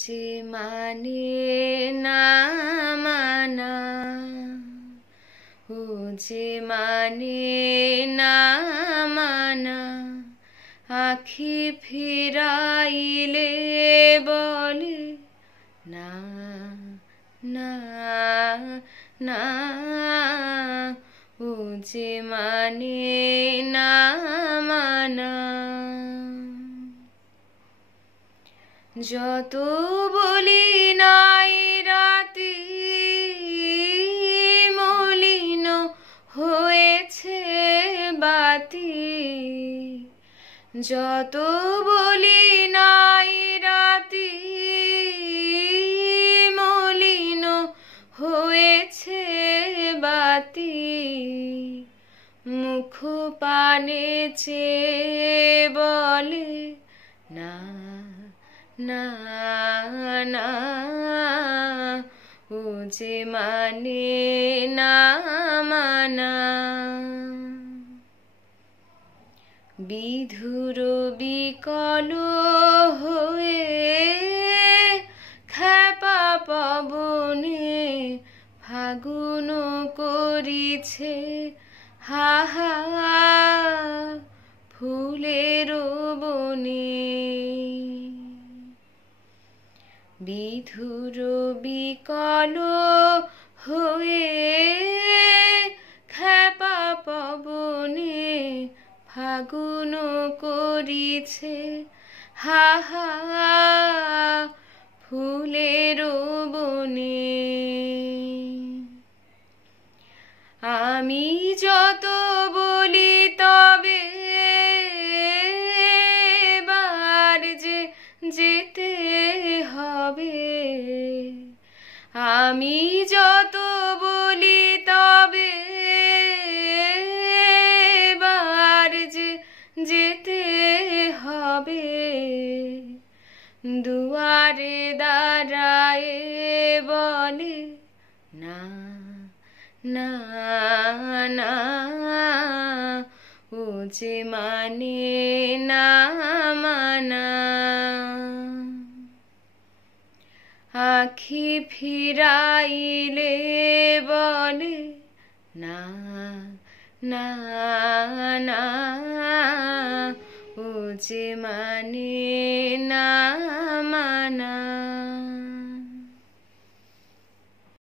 যে মানে না মানা, ও যে মানে না মানা, আখি ফিরাইলে বলে না না না, ও যে মানে না মানা। যত বলি নাই রাতি মলিন হয়েছে বাতি, যত বলি নাই রাতি মলিন হয়েছে বাতি, মুখ পানে চেয়ে বলে না না না, ও যে মানে না মানা। বিধুর বিকল হয়ে খ্যাপা পবনে ফাগুন করিছে হাহা ফুলের বনে। বিধুর বিকল হয়ে খ্যাপা পবনে ফাগুন করিছে হাহা ফুলের বনে। আমি যত বলি তবে এবার যে যেতে হবে, আমি যত বলি তবে এবার যে যেতে হবে, দুয়ারে দাঁড়ায় বলে না না না, ও যে মানে না মানা। আখি ফিরাইলে বলে না না না, ও যে মানে না মানা।